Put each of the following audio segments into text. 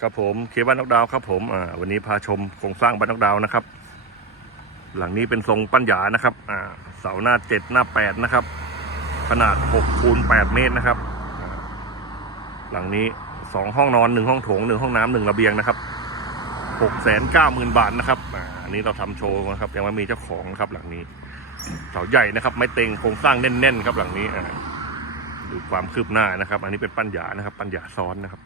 ครับผมเคบ้านนกดาวครับผมอ่าวันนี้พาชมโครงสร้างบ้านนกดาวนะครับ หลังนี้เป็นทรงปั้นหยานะครับอ่าเสาหน้าเจ็ดหน้าแปดนะครับ ขนาดหกคูณแปดเมตรนะครับ หลังนี้สองห้องนอนหนึ่งห้องโถงหนึ่งห้องน้ำหนึ่งระเบียงนะครับหกแสนเก้าหมื่นบาทนะครับอ่าอันนี้เราทำโชว์นะครับยังไม่มีเจ้าของนะครับ หลังนี้เสาใหญ่นะครับ ไม่เต็งโครงสร้างแน่นๆครับหลังนี้อ่าดูความคืบหน้านะครับ อันนี้เป็นปั้นหยานะครับ ปั้นหยาซ้อนนะครับ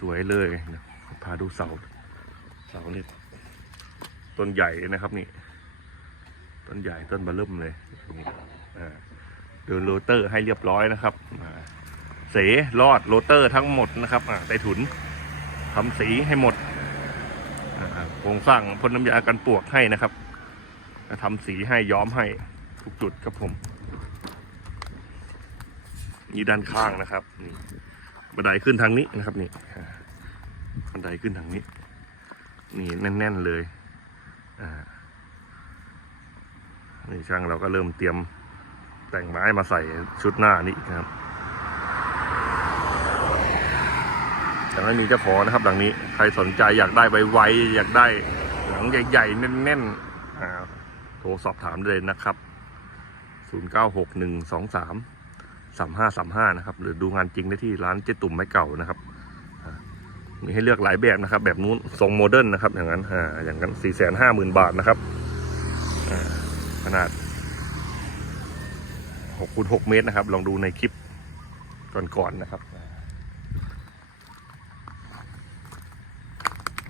สวยๆเลยเดี๋ยวพาดูเสา เสานี่ต้นใหญ่นะครับนี่ ต้นใหญ่ต้นบะเริ่มเลยนี่เดินโรเตอร์ให้เรียบร้อยนะครับเสรอดโรเตอร์ทั้งหมดนะครับอ่าใต้ถุนทำสีให้หมดโครงสร้างพ่นน้ำยากันปวกให้นะครับทำสีให้ย้อมให้ทุกจุดครับผม นี่ด้านข้างนะครับนี่ บันไดขึ้นทางนี้นะครับนี่บันไดขึ้นทางนี้ นี่แน่น ๆเลยอ่านี่ช่างเราก็เริ่มเตรียมแต่งไม้มาใส่ชุดหน้านี้นะครับยังไม่มีเจ้าขอนะครับ หลังนี้ใครสนใจอยากได้ไวๆอยากได้หลังใหญ่ๆแน่นๆโทรสอบถามได้เลยนะครับ 096123 3535นะครับ หรือดูงานจริงได้ที่ร้านเจตุ่มไม้เก่านะครับมีให้เลือกหลายแบบนะครับ แบบนู้นทรงโมเดิร์นนะครับ อย่างนั้นอ่าอย่างนั้นสี่แสนห้าหมื่นบาทนะครับขนาดหกคูณหกเมตรนะครับ ลองดูในคลิปก่อนๆนะครับ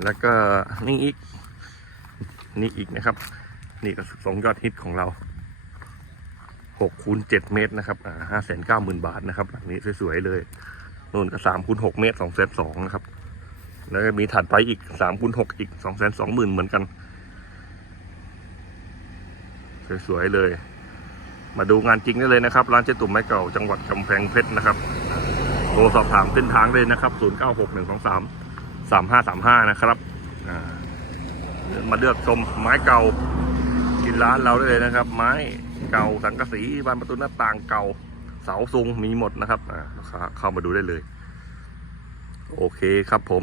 แล้วก็นี่อีก นี่อีกนะครับ นี่ก็สองยอดฮิตของเรา หกคูณเจ็ดเมตรนะครับอ่าห้าแสนเก้าหมื่นบาทนะครับหลังนี้สวยๆเลยนู่นก็สามคูณหกเมตรสองแสนสองนะครับ แล้วก็มีถัดไปอีกสามคูณหกอีกสองแสนสองหมื่นเหมือนกัน สวยๆเลย มาดูงานจริงได้เลยนะครับ ร้านเจตุ่มไม้เก่าจังหวัดกำแพงเพชรนะครับโทรสอบถามเส้นทางเลยนะครับ0 9 6 1 2 3 3 5 3 5นะครับมาเลือกชมไม้เก่ากินร้านเราได้เลยนะครับ ไม้ เก่าสังกะสีบานประตูหน้าต่างเก่าเสาซุงมีหมดนะครับอ่าลูกค้าเข้ามาดูได้เลย โอเคครับผม